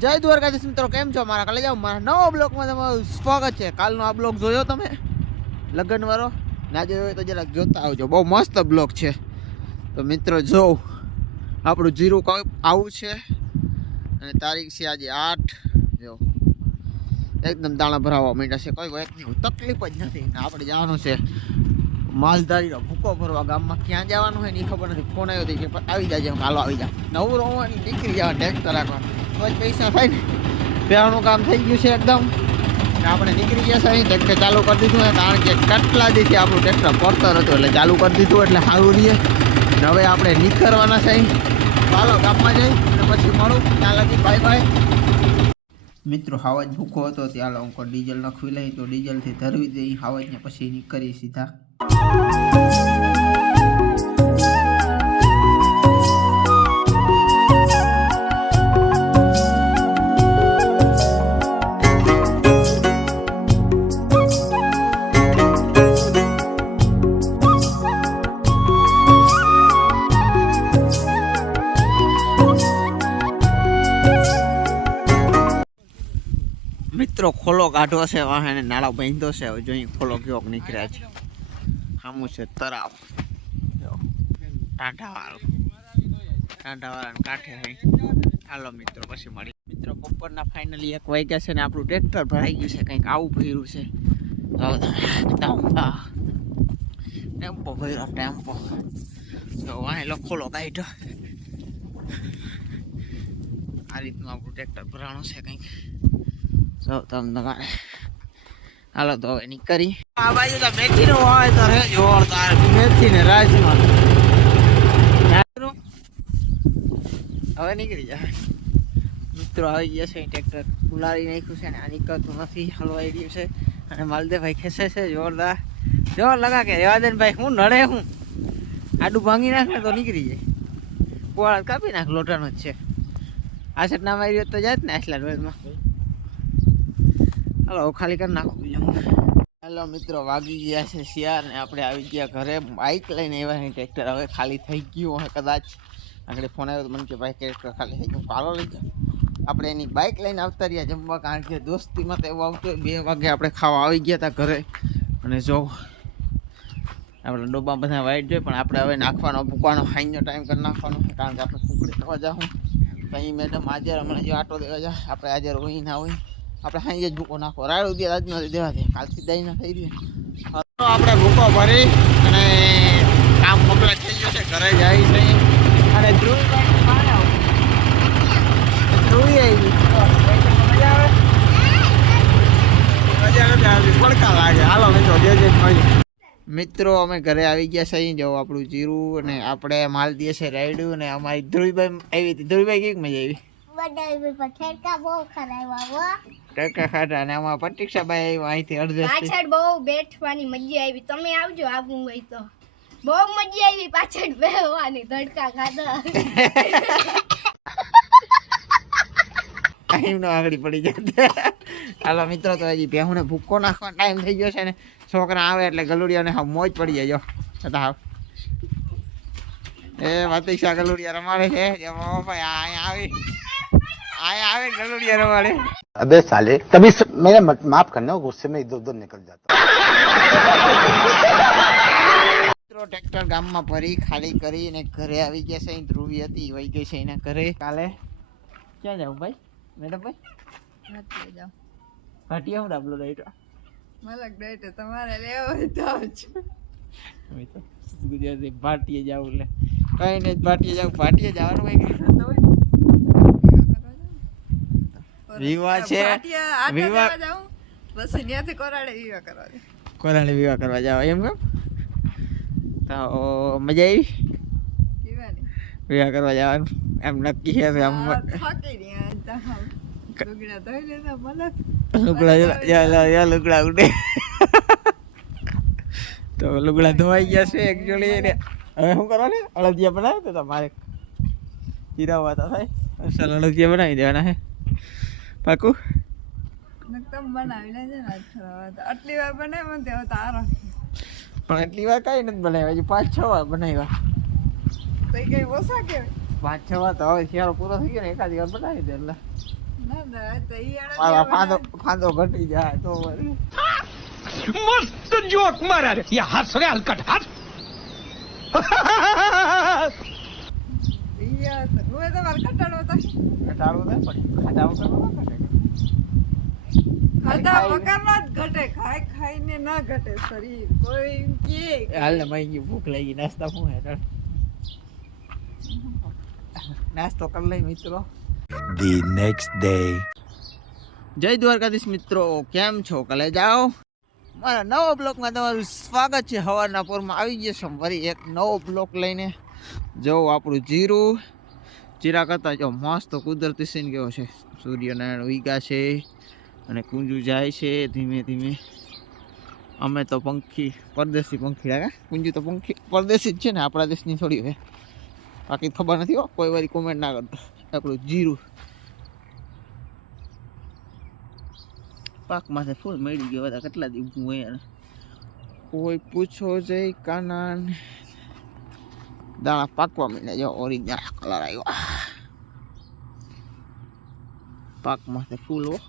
જય દ્વારકાધીશ મિત્રો, કેમ છો? મારા કાલે જાઓ, મારા નવા બ્લોગમાં તમારું સ્વાગત છે. કાલનો આ બ્લોગ જોયો તમે? લગ્નવાળો? ના જોયો હોય તો જરાક જોતા આવજો. બહુ મસ્ત બ્લોગ છે. તો મિત્રો જો આપણું જીરું આવું છે. અને તારીખ છે આજે આઠ. જો. એકદમ દાણા ભરાવા માંડ્યા છે. કોઈ વાતની તકલીફ જ નથી. આપણે જવાનું છે માલધારીનો ભૂકો ભરવા ગામમાં ક્યાં જવાનું હોય ને એ ખબર નથી. ફોન આવ્યો હતો કે આવી જાજે હું કાલો આવી જા. નવું રોવાની નીકળી જવા ટ્રેક્ટર રાખવાનું તો જ પૈસા થાય ને. પહેવાનું કામ થઈ ગયું છે એકદમ. ને આપણે નીકળી ગયા છે અહીં ટ્રેક્ટર ચાલુ કરી દીધું છે, કારણ કે કેટલા દીથી આપણું ટ્રેક્ટર પડતર હતું, એટલે ચાલુ કરી દીધું, એટલે સારું રહીએ ને હવે આપણે નીકળવાના છે અહીં. ચાલો ગામમાં જઈ અને પછી મળું. ત્યાં લગી બાય બાય મિત્રો હાવજ ભૂખો હતો. ત્યાં લોકો ડીઝલ નખવી લઈ તો ડીઝલથી ધરવી દઈ હાવજને પછી નીકળી સીધા. મિત્રો ખોલો કાઢવો છે વાહને નાળો બાંધ્યો છે હવે જોઈ ખોલો કેવો નીકળ્યા છે સામું છે તરાવ. જો ટાંટાવાળો ટાંટાવાળાને કાંઠે હોય હાલો પછી મળી મિત્રો, બપોરના ફાઇનલી એક વાગ્યા છે ને આપણું ટ્રેક્ટર ભરાઈ ગયું છે, કંઈક આવું ભર્યું છે. ટેમ્પો ભર્યો, ટેમ્પો. તો વાહેલો ખોલો કાઢ્યો. આ રીતનું આપણું ટ્રેક્ટર ભરાણું છે કંઈક. તો તમને હાલો તો હવે નીકળી. આ બાજુ તો મેથી નું હોય તો રે જોરદાર. મેથી ને રાજમા હવે નીકળી જાય. મિત્રો આવી ગયા છે ટ્રેક્ટર. ઉલારી નાખ્યું છે ને આ નીકળતું નથી. હલવાઈ રહ્યું છે. અને માલદેવભાઈ ખેંચે છે જોરદાર. જોર લગા કે રેવાદનભાઈ હું નડે હું? આડું ભાંગી નાખે તો નીકળી જાય. પોળા કાપી નાખ લોટાનો જ છે. આ સેટ ના મારી તો જાય ને આટલા રોજમાં હલો ખાલી કરી નાખું. હેલો મિત્રો, વાગી ગયા છે શિયાર ને આપણે આવી ગયા ઘરે. બાઇક લઈને આવ્યા છે ટ્રેક્ટર હવે ખાલી થઈ ગયું હોય કદાચ. આગળ ફોન આવ્યો તો મને કે, ભાઈ ટ્રેક્ટર ખાલી થઈ ગયું. કાલો લઈ જાઓ આપણે એની બાઇક લઈને આવતા રહ્યા જમવા કારણ કે દોસ્તીમાં તો એવું આવતું બે વાગે આપણે ખાવા આવી ગયા હતા ઘરે. અને જો, આપણે ડબ્બા બધા વાઈટ જોઈએ પણ આપણે હવે નાખવાનો, ભૂકવાનો, હાઈનો ટાઈમ કરી નાખવાનો કારણ કે આપણે કુકડી થવા જાઉં કંઈ મેડમ આજે હમણાં જો આટો દેવા જા. આપણે આજે રોઈ ના હોય. આપણે હાઈ જ ભૂકો નાખો. રાડ ઉદ્યા રાજમાંથી દેવા દે. કાલથી દઈ ના થઈ રહ્યું આપણે ભૂકો ભરી અને કામ કમ્પ્લીટ થઈ ગયું છે. ઘરે જાય છે. અને ધ્રુવી આવી. મજા આવે? મજા પડકા લાગે. હાલો મિત્રો જે જે મળી મિત્રો અમે ઘરે આવી ગયા છે. અહીં જવું આપણું જીરું અને આપણે માલ દઈએ છે રાયડું અને અમારી ધ્રુવીભાઈ આવી હતી. ધ્રુવીભાઈ કંઈક મજા આવી? બહુ ખરાબ ટકા ખાટા અને આમાં પ્રતીક્ષાભાઈ આવ્યા અહીંથી અડધેથી પાછળ બહુ બેઠવાની મજા આવી. તમે આવજો આવું હોય તો. બહુ મજા આવી પાછળ બેહવાની ધડકા ખાધા. આગળ પડી હાલો મિત્રો તો હજી ભેહુને ભૂક્કો નાખવાનો ટાઈમ થઈ ગયો છે ને. છોકરા આવે એટલે ગલુડિયાને હા મોજ પડી જાય. છતાં હાવ. એ પ્રતીક્ષા ગલુડિયા રમાડે છે. ભાઈ આ આવી. અહીંયા આવે ગલુડિયા રમાડે. अबे साले कभी स... मेरा मत, माफ करना गुस्से में इधर उधर निकल जाता મિત્રો ટ્રેક્ટર ગામમાં ભરી ખાલી કરી અને ઘરે આવી ગયા છે અહીં ધ્રુવી હતી વહી ગઈ છે એના ઘરે કાલે ક્યાં જાવ ભાઈ મેડમ ભાઈ ઘાટિયા હું ડાબલો રાઈટ મલક ડેટ તમારે લેવો હોય તો આવજો અમે તો ગુજરાતી ભાટીએ જાવ એટલે કઈ નહીં ભાટીએ જાવ ભાટીએ જવાનું કઈ કહેતા હોય વિવાહ છે. વિવાહ- દેવા ત્યાંથી કોરાડે વિવાહ કરવા. કોરાળે વિવાહ કરવા જાવ એમ કેમ? તો મજા આવી. વિવાહ કરવા જવાનું? એમ નક્કી છે તો આમ લુગડા ઉડે. તો લુગડા ધોવાઈ ગયા છે એક જોડી ને હવે શું કરવાની? અળદિયા બનાવે તો તમારે. જીરાવા તો થાય. અસલ અળદિયા બનાવી દેવાના હે. પાકું? આટલી વાર બનાવ્યો તેવો તારો પણ એટલી વાર કઈ નથી બનાવ્યા. હજી પાંચ છ વાર બનાવ્યા. તો કઈ ઓછા કેવાય પાંચ છ વાર તો હવે શિયાળો પૂરો થઈ ગયો ને એકાદી વાર બનાવી દે એટલે. ના ના ફાંદો ફાંદો ઘટી જાય તો મસ્ત જોક મારા રે. યા હસ રે હલકટ હસ તમારે ઘટાડો તો ઘટાડવું થાય પણ ખાધા વગર ન ઘટે. ખાધા વગર જ ઘટે. ખાઈ ખાઈને ન ઘટે શરીર. કોઈ એમ હાલ ને ભાઈ ભૂખ લાગી નાસ્તા શું હે નાસ્તો કરી લઈ મિત્રો. The next day. જય દ્વારકાધીશ મિત્રો કેમ છો? કલે જાઓ? મારા બ્લોક બ્લોકમાં તમારું સ્વાગત છે. સવારના પોરમાં આવી ગયો છું. ફરી એક નવો બ્લોક લઈને. જો આપણું જીરું. જીરા કરતાં જો મસ્ત કુદરતી સીન કેવો છે. સૂર્યનારાયણ ઉઈગા છે અને કુંજુ જાય છે ધીમે ધીમે. અમે તો પંખી, પરદેશી પંખી લાગે. કુંજુ તો પંખી, પરદેશી જ છે ને, આપણા દેશની થોડી હોય બાકી ખબર નથી હો, કોઈ વારી કોમેન્ટ ના કરતો. આપણું જીરું. પાકમાંથી ફૂલ મળી ગયો, બધા કેટલા દી યાર કોઈ પૂછો જઈ કાના દાણા પાકવા માંડ્યા જો ઓરિજિનલ કલર આવ્યો પાકમાંથી ફૂલો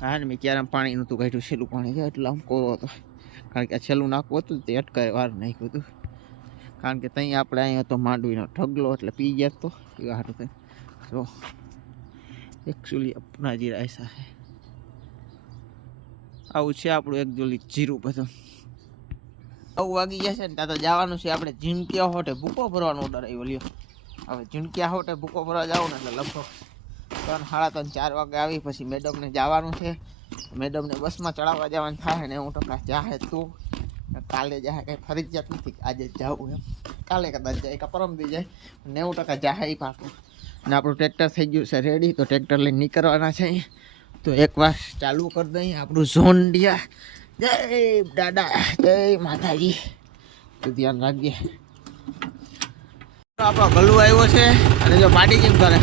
હા ને મેં ક્યારે પાણી નહોતું કાઢ્યું છેલ્લું પાણી છે એટલે આમ કોરો હતો કારણ કે આ છેલ્લું નાખવું હતું તે અટકાય વાર નાખ્યું હતું કારણ કે ત્યાં આપણે અહીંયા તો માંડવીનો ઠગલો એટલે પી ગયા તો એ હાટું કંઈ તો એકચ્યુઅલી અપના જીરા એસા આવું છે આપણું એકચ્યુઅલી જીરું બધું આવું વાગી છે ને ત્યાં તો જવાનું છે. આપણે ઝીણક્યા હોટે ભૂકો ભરવાનો ઓર્ડર આવ્યો લ્યો. હવે ઝીણકિયા હોટે ભૂકો ભરવા જાવ ને એટલે લગભગ ત્રણ, સાડા ત્રણ, ચાર વાગે આવી, પછી મેડમને જવાનું છે. મેડમને બસમાં ચડાવવા જવાનું થાય ને એવું ટકા જાહે તું. કાલે જાહે કંઈ ફરજિયાત નથી કે આજે જવું એમ. કાલે કદાચ જાય કે પરમ દી જાય. નેવું ટકા જાહે એ પાકું અને આપણું ટ્રેક્ટર થઈ ગયું છે રેડી તો ટ્રેક્ટર લઈને નીકળવાના છે તો એકવાર ચાલુ કરી દઈએ. આપણું ઝોન્ડિયા જય દાદા જય માતાજી તો ધ્યાન રાખજે આપણો ગલ્લુ આવ્યો છે અને જો પાટી કેમ કરે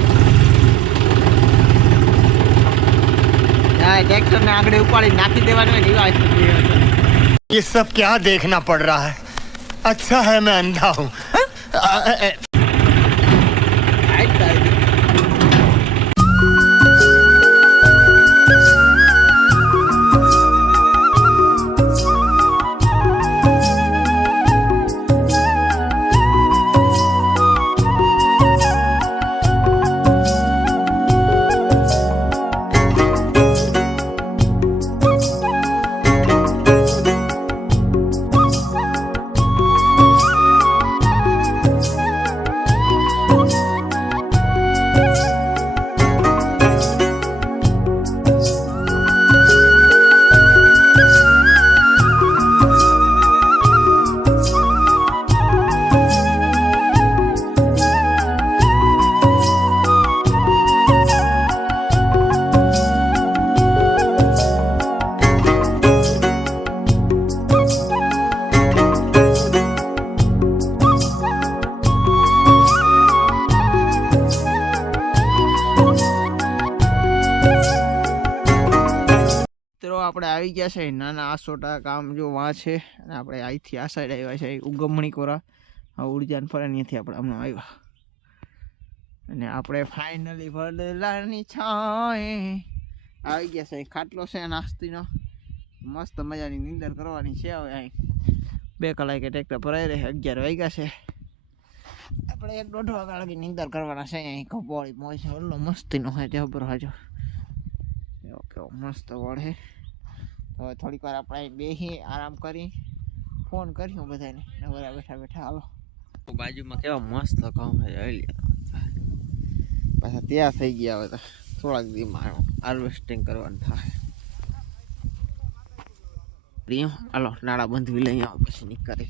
ત્યાં ટ્રેક્ટરને આગળ ઉપાડી નાખી દેવાનું હોય ને એવા છે. ये सब क्या देखना पड़ रहा है अच्छा है मैं अंधा हूँ આવી ગયા છે. નાના આસોટા કામ જો વાં છે અને આપણે અહીંથી આ સાઈડ આવ્યા છે. ઉગમણી કોરા આ ઉડજાન ફરે અહીંયાથી આપણે હમણાં આવ્યા. અને આપણે ફાઇનલી વડલાની છાંય આવી ગયા છે. ખાટલો છે નાસ્તીનો. મસ્ત મજાની નીંદર કરવાની છે હવે અહીં. બે કલાકે ટ્રેક્ટર ભરાઈ રહે, અગિયાર વાગ્યા છે. આપણે એક દોઢ વાગ્યા લગી નીંદર કરવાના છે. અહીં કપોળી મોય છે. મસ્તીનો હોય જબર હાજો ઓકે મસ્ત વળે તો હવે થોડીક વાર આપણે અહીં બેસી આરામ કરી ફોન કર્યો બધાને. નવરા બેઠા બેઠા હાલો. બાજુમાં કેવા મસ્ત કામ પાછા ત્યાં થઈ ગયા હવે તો. થોડાક દીમાં હાર્વેસ્ટિંગ કરવાનું થાય. પ્રિય હાલો નાળા બંધવી લઈ આવો પછી નીકળી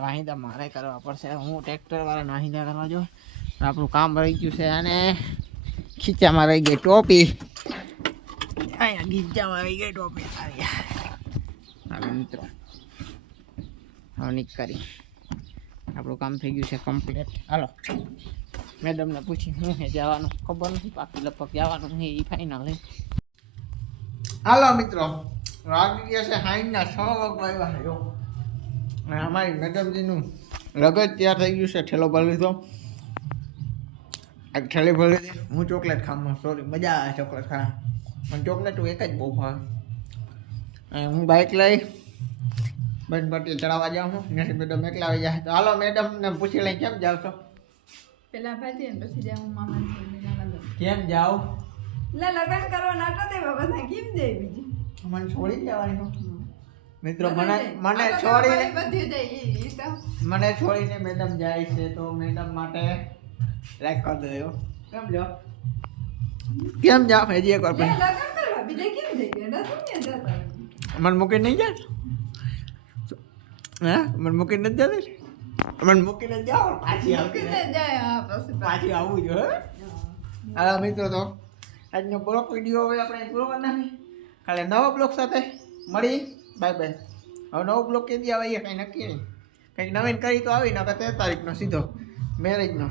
વાહિંદા મારે કરવા પડશે. હું ટ્રેક્ટરવાળા વાહિંદા કરવા જો. આપણું કામ રહી ગયું છે અને ખીચામાં રહી ગઈ ટોપી. અહીંયા ગીચામાં રહી ગઈ ટોપી આવી મિત્રો. હવે નીકળી આપણું કામ થઈ ગયું છે કમ્પ્લીટ હાલો. મેડમને પૂછી હું હે જવાનું? ખબર નથી, બાકી લગભગ જવાનું હે એ. ફાઇનલ હાલો, મિત્રો. વાગી ગયા છે, હાઈના છ વાગવા અને અમારી મેડમજીનું રગત તૈયાર થઈ ગયું છે ઠેલો ભરી લીધો. આ ઠેલી ભરી લીધી. હું ચોકલેટ ખાવામાં સોરી મજા આવે ચોકલેટ ખાવા પણ ચોકલેટ એક જ બહુ ભાવે. અને હું બાઇક લઈ બેન પટેલ ચડાવવા જાઉં છું. નથી મેડમ એકલા આવી જાય તો હાલો મેડમને પૂછી લઈ કેમ જાવ છો? પેલા ભાઈ ને પછી મામા કેમ જાવ? લગ્ન કરવા નાટો તે બાબા કેમ જાય બીજું? મને છોડી જવાની તો મિત્રો મને મને. છોડીને મને છોડીને મેડમ જાય છે તો મેડમ માટે લાઈક કરી દેજો કેમ કેમ જા હજી એક વાર મને મૂકીને નહીં જાય? હે? મને મૂકીને નથી જતી? મને મૂકીને જાઓ પાછી પછી પાછી. આવવું જોઈએ હા. મિત્રો તો આજનો બ્લોક વીડિયો હવે આપણે પૂરો કરી નાખીએ. કાલે નવા બ્લોક સાથે મળી. Bye bye. હવે નવો બ્લોક કેદી આવે એ કંઈ નક્કી નહીં. કંઈક નવીન કરી તો આવી, નકર તેર તારીખનો સીધો. મેરેજનો